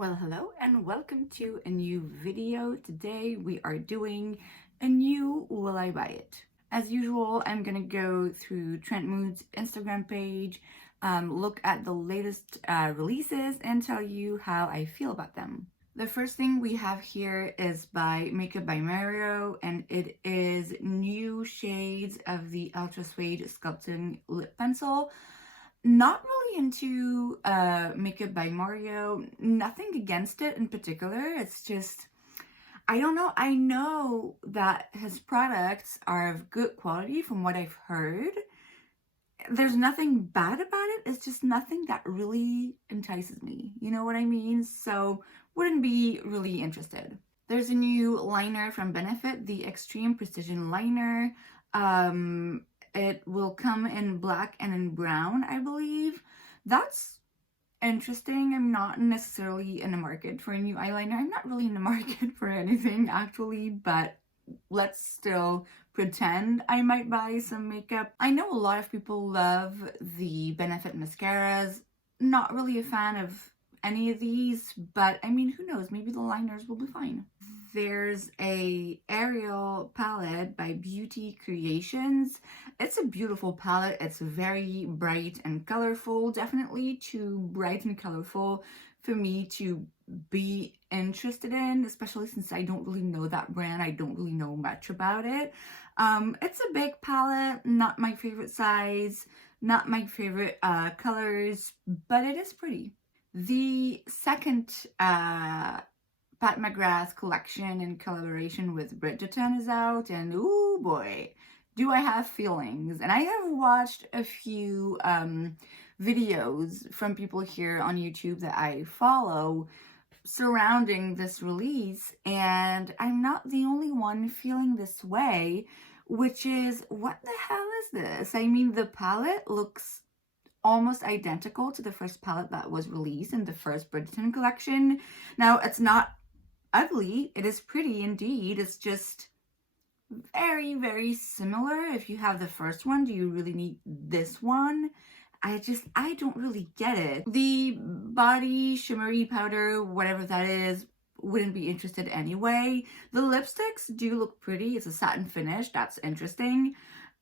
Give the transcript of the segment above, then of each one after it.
Well, hello and welcome to a new video. Today we are doing a new Will I Buy It. As usual, I'm gonna go through Trend Mood's Instagram page, look at the latest releases and tell you how I feel about them. The first thing we have here is by Makeup by Mario, and it is new shades of the Ultra Suede Sculpting Lip Pencil. Not really into Makeup by Mario. Nothing against it in particular. It's just, I don't know. I know that his products are of good quality from what I've heard. There's nothing bad about it. It's just nothing that really entices me. You know what I mean? So wouldn't be really interested. There's a new liner from Benefit, the Extreme Precision Liner. It will come in black and in brown, I believe. That's interesting. I'm not necessarily in the market for a new eyeliner. I'm not really in the market for anything, actually, but let's still pretend I might buy some makeup. I know a lot of people love the Benefit mascaras. Not really a fan of any of these, but I mean, who knows? Maybe the liners will be fine. There's a Ariel palette by Beauty Creations. It's a beautiful palette. It's very bright and colorful. Definitely too bright and colorful for me to be interested in, especially since I don't really know that brand. I don't really know much about it. It's a big palette, not my favorite size, not my favorite colors, but it is pretty. The second Pat McGrath collection in collaboration with Bridgerton is out, and oh boy, do I have feelings. And I have watched a few videos from people here on YouTube that I follow surrounding this release, and I'm not the only one feeling this way, which is, what the hell is this? I mean, the palette looks almost identical to the first palette that was released in the first Bridgerton collection. Now, it's not ugly. It is pretty indeed. It's just very, very similar. If you have the first one, do you really need this one? I don't really get it. The body shimmery powder, whatever that is, wouldn't be interested anyway. The lipsticks do look pretty. It's a satin finish. That's interesting.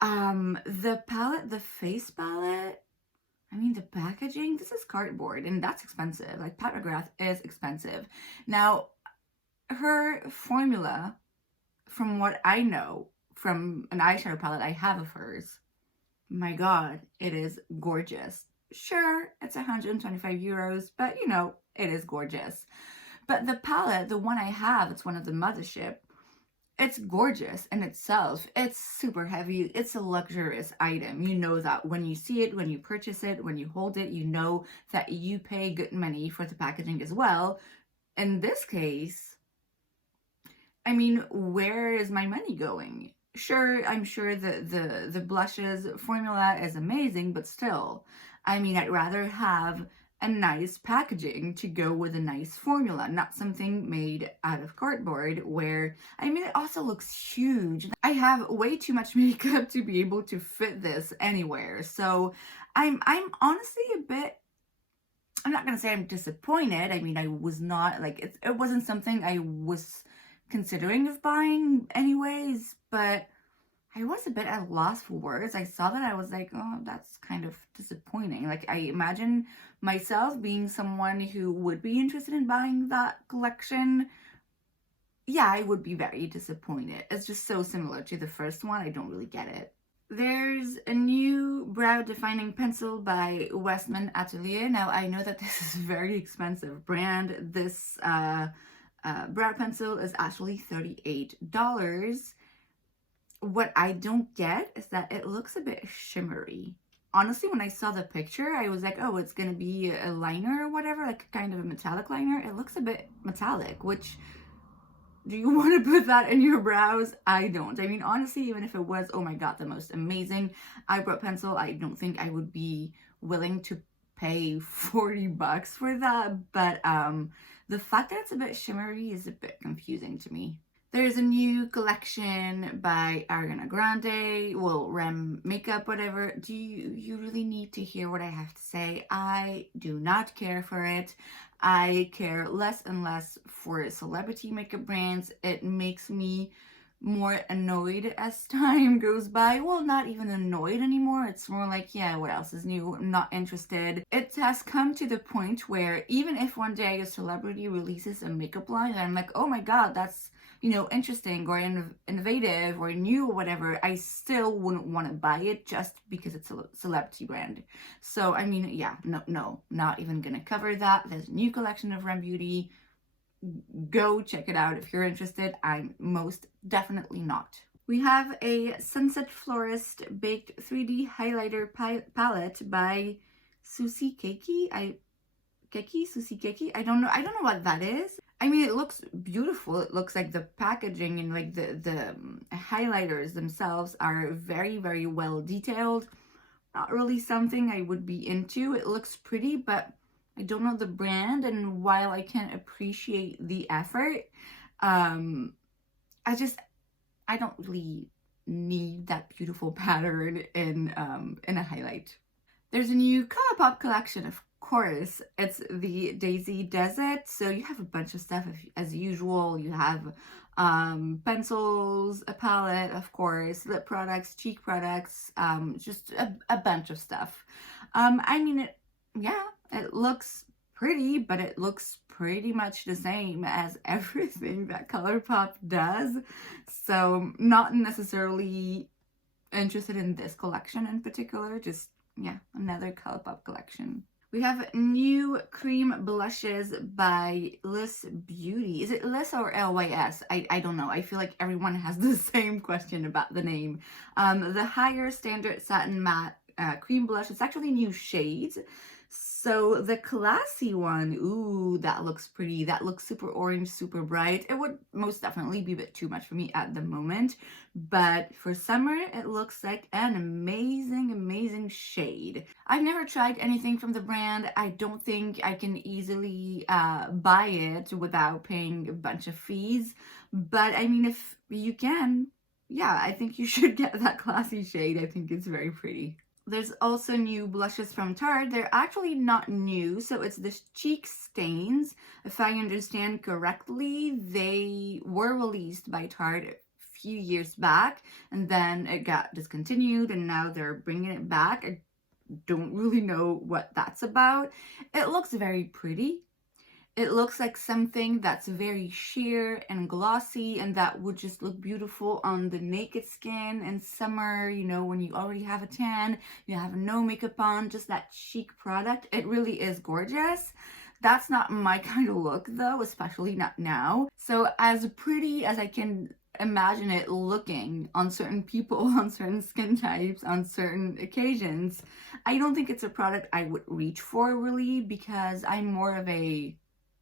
The palette, the face palette, I mean, the packaging, this is cardboard, and that's expensive. Like, Pat McGrath is expensive. Now, her formula, from what I know, from an eyeshadow palette I have of hers, my god, it is gorgeous. Sure, it's 125 euros, but you know, it is gorgeous. But the palette, the one I have, it's one of the mothership, it's gorgeous in itself. It's super heavy. It's a luxurious item. You know that when you see it, when you purchase it, when you hold it, you know that you pay good money for the packaging as well. In this case, I mean, where is my money going? Sure, I'm sure the blushes formula is amazing, but still, I mean, I'd rather have a nice packaging to go with a nice formula, not something made out of cardboard where, I mean, it also looks huge. I have way too much makeup to be able to fit this anywhere. So I'm honestly a bit, I'm not gonna say I'm disappointed. I mean, I was not, like, it wasn't something I was considering of buying anyways, but I was a bit at a loss for words. I saw that, I was like, oh, that's kind of disappointing. Like, I imagine myself being someone who would be interested in buying that collection. Yeah, I would be very disappointed. It's just so similar to the first one. I don't really get it. There's a new brow defining pencil by Westman Atelier. Now, I know that this is a very expensive brand. This brow pencil is actually $38. What I don't get is that it looks a bit shimmery. Honestly, when I saw the picture, I was like, oh, it's gonna be a liner or whatever, like kind of a metallic liner. It looks a bit metallic, which, do you want to put that in your brows? I don't. I mean, honestly, even if it was, oh my god, the most amazing eyebrow pencil, I don't think I would be willing to pay 40 bucks for that. But the fact that it's a bit shimmery is a bit confusing to me. There's a new collection by Ariana Grande, well, Rem Makeup, whatever. Do you really need to hear what I have to say? I do not care for it. I care less and less for celebrity makeup brands. It makes me more annoyed as time goes by. Well, not even annoyed anymore. It's more like, yeah, what else is new? I'm not interested. It has come to the point where even if one day a celebrity releases a makeup line and I'm like, oh my god, that's, you know, interesting or innovative or new or whatever, I still wouldn't want to buy it just because it's a celebrity brand. So, I mean, yeah, no, not even gonna cover that. There's a new collection of Rem Beauty. Go check it out if you're interested. I'm most definitely not. We have a Sunset Florist Baked 3D Highlighter Palette by Suzie Cakey. Suzie Cakey? I don't know what that is. I mean, it looks beautiful. It looks like the packaging and like the highlighters themselves are very, very well detailed. Not really something I would be into. It looks pretty, but I don't know the brand, and while I can appreciate the effort, I don't really need that beautiful pattern in a highlight. There's a new Colourpop collection, of course. It's the Daisy Desert. So you have a bunch of stuff as usual. You have pencils, a palette, of course, lip products, cheek products, just a bunch of stuff. I mean, it looks pretty, but it looks pretty much the same as everything that Colourpop does. So not necessarily interested in this collection in particular, just, yeah, another Colourpop collection. We have new cream blushes by Lys Beauty. Is it Lys or Lys? I don't know. I feel like everyone has the same question about the name. The Higher Standard Satin Matte cream blush. It's actually new shades. So the classy one, ooh, that looks pretty. That looks super orange, super bright. It would most definitely be a bit too much for me at the moment. But for summer, it looks like an amazing, amazing shade. I've never tried anything from the brand. I don't think I can easily buy it without paying a bunch of fees. But I mean, if you can, yeah, I think you should get that classy shade. I think it's very pretty. There's also new blushes from Tarte. They're actually not new, so it's the cheek stains. If I understand correctly, they were released by Tarte a few years back, and then it got discontinued, and now they're bringing it back. I don't really know what that's about. It looks very pretty. It looks like something that's very sheer and glossy and that would just look beautiful on the naked skin in summer, you know, when you already have a tan, you have no makeup on, just that chic product. It really is gorgeous. That's not my kind of look though, especially not now. So as pretty as I can imagine it looking on certain people, on certain skin types, on certain occasions, I don't think it's a product I would reach for really, because I'm more of a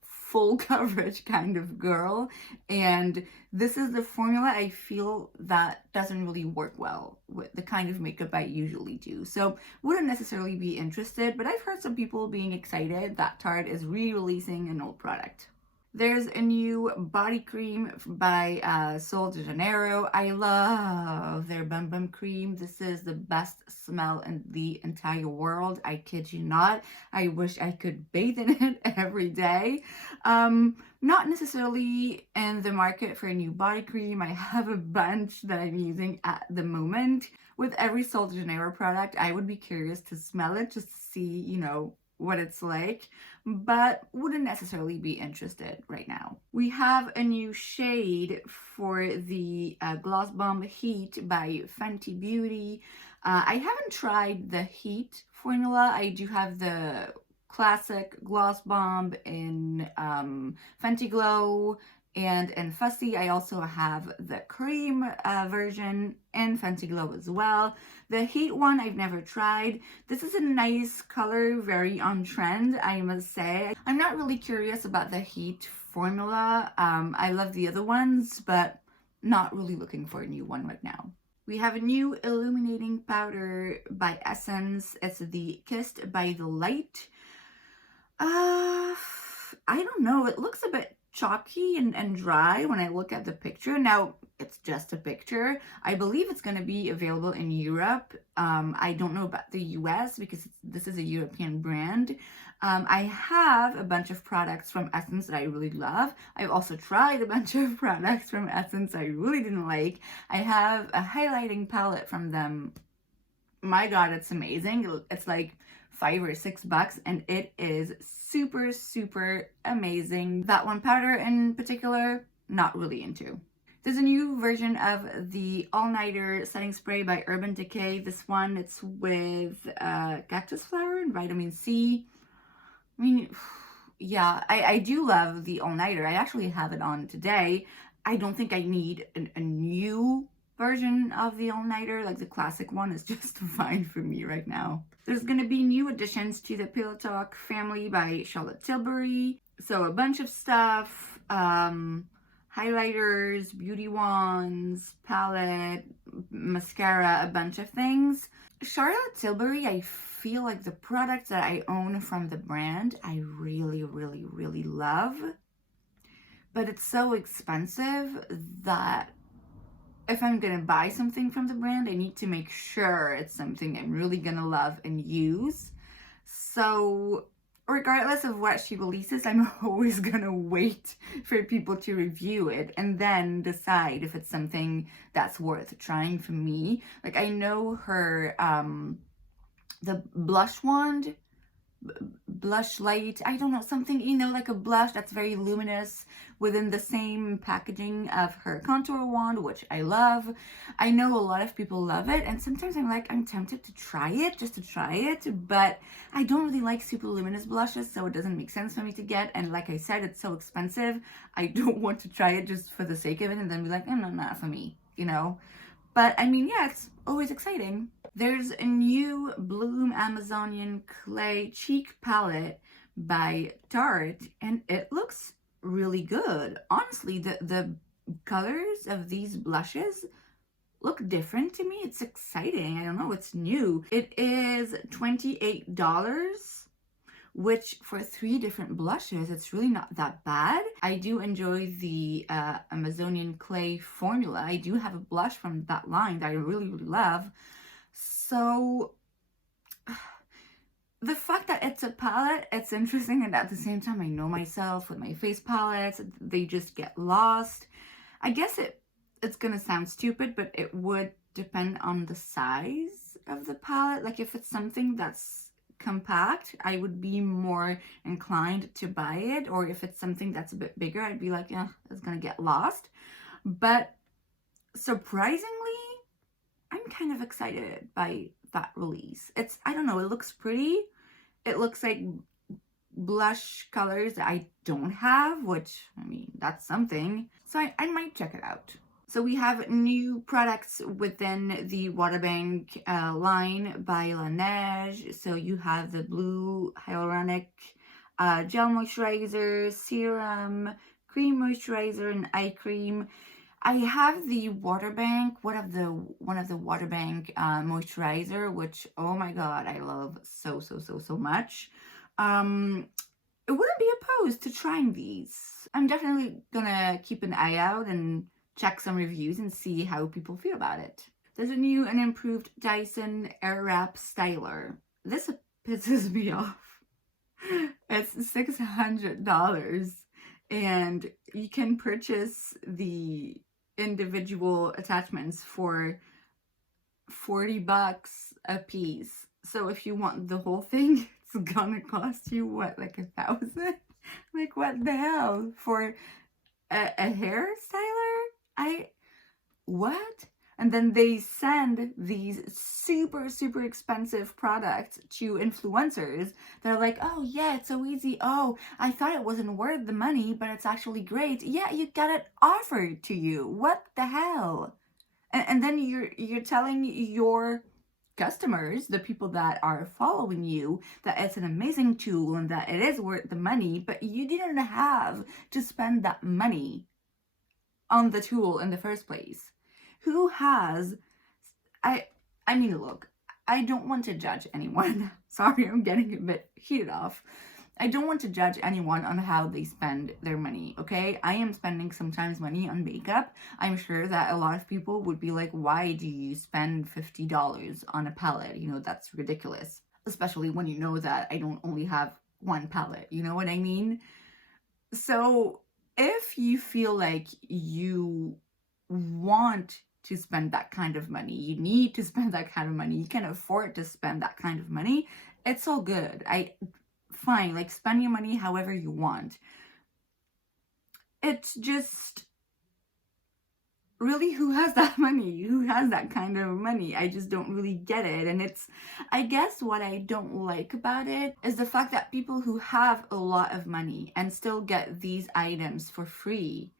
full coverage kind of girl, and this is the formula I feel that doesn't really work well with the kind of makeup I usually do. So wouldn't necessarily be interested, but I've heard some people being excited that Tarte is re-releasing an old product. There's a new body cream by Sol de Janeiro. I love their Bum Bum cream. This is the best smell in the entire world. I kid you not. I wish I could bathe in it every day. Not necessarily in the market for a new body cream. I have a bunch that I'm using at the moment. With every Sol de Janeiro product, I would be curious to smell it just to see, you know, what it's like, but wouldn't necessarily be interested right now. We have a new shade for the Gloss Bomb Heat by Fenty Beauty. I haven't tried the Heat formula. I do have the classic Gloss Bomb in Fenty Glow and in Fussy. I also have the cream version in Fenty Glow as well. The Heat one I've never tried. This is a nice color, very on trend, I must say. I'm not really curious about the Heat formula. I love the other ones, but not really looking for a new one right now. We have a new illuminating powder by Essence. It's the Kissed by the Light. I don't know. It looks a bit chalky and dry when I look at the picture. Now, it's just a picture. I believe it's going to be available in Europe. I don't know about the US because this is a European brand. I have a bunch of products from Essence that I really love. I've also tried a bunch of products from Essence I really didn't like. I have a highlighting palette from them. My God, it's amazing. It's like $5 or $6 and it is super, super amazing. That one powder in particular, not really into. There's a new version of the all-nighter setting spray by Urban Decay. This one, it's with cactus flower and vitamin C. I mean, yeah, I do love the all-nighter. I actually have it on today. I don't think I need a new version of the all-nighter. Like the classic one is just fine for me right now. There's going to be new additions to the Pillow Talk family by Charlotte Tilbury. So a bunch of stuff, highlighters, beauty wands, palette, mascara, a bunch of things. Charlotte Tilbury, I feel like the products that I own from the brand, I really, really, really love. But it's so expensive that if I'm gonna buy something from the brand, I need to make sure it's something I'm really gonna love and use. So regardless of what she releases, I'm always gonna wait for people to review it and then decide if it's something that's worth trying for me. Like I know her, the blush wand, blush light, I don't know, something, you know, like a blush that's very luminous within the same packaging of her contour wand, which I love. I know a lot of people love it, and sometimes I'm tempted to try it, just to try it, but I don't really like super luminous blushes, so it doesn't make sense for me to get, and like I said, it's so expensive. I don't want to try it just for the sake of it and then be like, no, not for me, you know? But I mean, yeah, it's always exciting. There's a new Bloom Amazonian Clay Cheek Palette by Tarte, and it looks really good. Honestly, the colors of these blushes look different to me. It's exciting. I don't know, it's new. It is $28, which for 3 different blushes, it's really not that bad. I do enjoy the Amazonian Clay formula. I do have a blush from that line that I really, really love. So the fact that it's a palette, it's interesting, and at the same time, I know myself with my face palettes, they just get lost. I guess it's gonna sound stupid, but it would depend on the size of the palette. Like if it's something that's compact, I would be more inclined to buy it, or if it's something that's a bit bigger, I'd be like, yeah, it's gonna get lost. But surprisingly, I'm kind of excited by that release. It's, I don't know, it looks pretty. It looks like blush colors that I don't have, which, I mean, that's something. So I might check it out. So we have new products within the Waterbank line by Laneige. So you have the blue hyaluronic gel moisturizer, serum, cream moisturizer, and eye cream. I have the Waterbank, one of the Waterbank moisturizer, which, oh my God, I love so much. I wouldn't be opposed to trying these. I'm definitely gonna keep an eye out and check some reviews and see how people feel about it. There's a new and improved Dyson Airwrap Styler. This pisses me off. It's $600 and you can purchase the individual attachments for $40 a piece. So if you want the whole thing, it's gonna cost you what, like $1,000? Like what the hell for a hair styler? What? And then they send these super expensive products to influencers. They're like, oh yeah, it's so easy. Oh, I thought it wasn't worth the money, but it's actually great. Yeah, you got it offered to you. What the hell? And then you're telling your customers, the people that are following you, that it's an amazing tool and that it is worth the money, but you didn't have to spend that money on the tool in the first place. Who has, I mean, look, I don't want to judge anyone. Sorry, I'm getting a bit heated off. I don't want to judge anyone on how they spend their money, okay? I am spending sometimes money on makeup. I'm sure that a lot of people would be like, why do you spend $50 on a palette? You know, that's ridiculous. Especially when you know that I don't only have one palette, you know what I mean? So if you feel like you want to spend that kind of money, you need to spend that kind of money, you can afford to spend that kind of money, it's all good. Fine, like, spend your money however you want. It's just, really, who has that money? Who has that kind of money? I just don't really get it. And it's, I guess what I don't like about it is the fact that people who have a lot of money and still get these items for free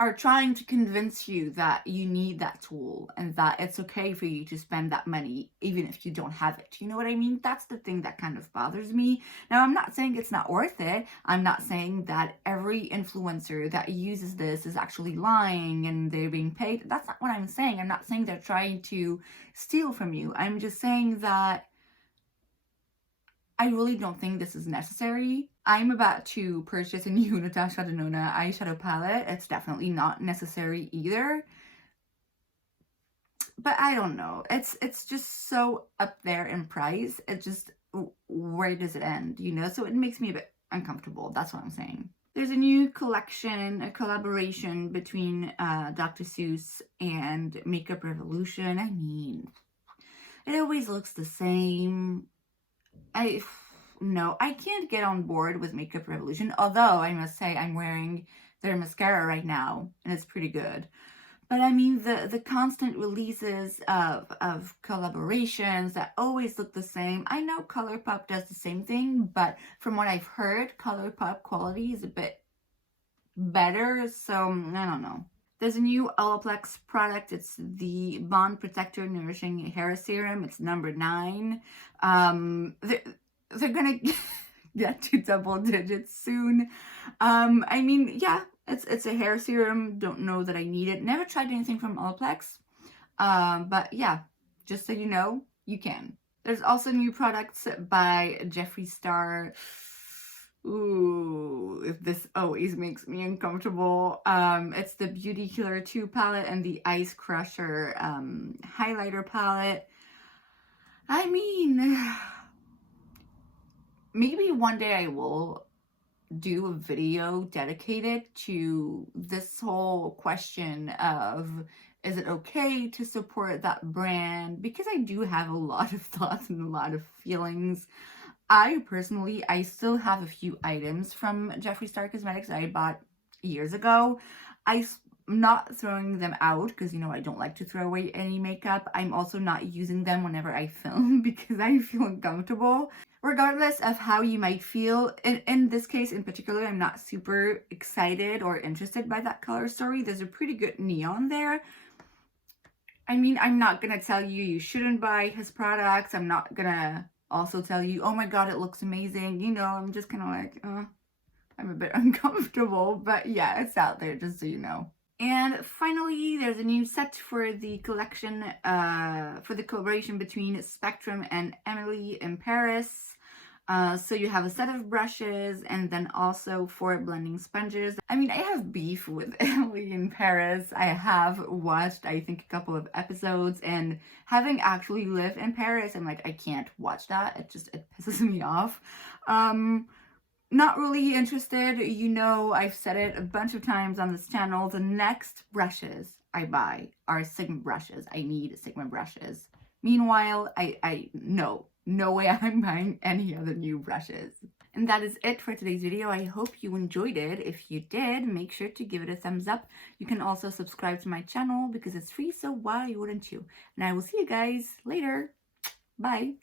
are trying to convince you that you need that tool and that it's okay for you to spend that money even if you don't have it. You know what I mean? That's the thing that kind of bothers me. Now, I'm not saying it's not worth it. I'm not saying that every influencer that uses this is actually lying and they're being paid. That's not what I'm saying. I'm not saying they're trying to steal from you. I'm just saying that I really don't think this is necessary. I'm about to purchase a new Natasha Denona eyeshadow palette. It's definitely not necessary either. But I don't know. It's just so up there in price. It just, where does it end? You know? So it makes me a bit uncomfortable. That's what I'm saying. There's a new collection, a collaboration between Dr. Seuss and Makeup Revolution. I mean, it always looks the same. No, I can't get on board with Makeup Revolution, although I must say I'm wearing their mascara right now, and it's pretty good. But I mean, the constant releases of collaborations that always look the same. I know Colourpop does the same thing, but from what I've heard, Colourpop quality is a bit better, so I don't know. There's a new Olaplex product. It's the Bond Protector Nourishing Hair Serum. It's number 9. They're gonna get to double digits soon. I mean, yeah, it's a hair serum. Don't know that I need it. Never tried anything from Olaplex. But yeah, just so you know, you can. There's also new products by Jeffree Star. Ooh, if this always makes me uncomfortable. It's the Beauty Killer 2 palette and the Ice Crusher highlighter palette. I mean, maybe one day I will do a video dedicated to this whole question of, is it okay to support that brand? Because I do have a lot of thoughts and a lot of feelings. I still have a few items from Jeffree Star Cosmetics that I bought years ago. I'm not throwing them out because, you know, I don't like to throw away any makeup. I'm also not using them whenever I film because I feel uncomfortable. Regardless of how you might feel, in this case in particular, I'm not super excited or interested by that color story. There's a pretty good neon there. I mean, I'm not gonna tell you you shouldn't buy his products. I'm not gonna also tell you, oh my god, it looks amazing. You know, I'm just kind of like, I'm a bit uncomfortable. But yeah, it's out there, just so you know. And finally, there's a new set for the collection, for the collaboration between Spectrum and Emily in Paris. So you have a set of brushes and then also 4 blending sponges. I mean, I have beef with Emily in Paris. I have watched, I think, a couple of episodes, and having actually lived in Paris, I'm like, I can't watch that. It pisses me off. Not really interested. You know, I've said it a bunch of times on this channel. The next brushes I buy are Sigma brushes. I need Sigma brushes. Meanwhile, no way I'm buying any other new brushes. And that is it for today's video. I hope you enjoyed it. If you did, make sure to give it a thumbs up. You can also subscribe to my channel because it's free, so why wouldn't you? And I will see you guys later. Bye.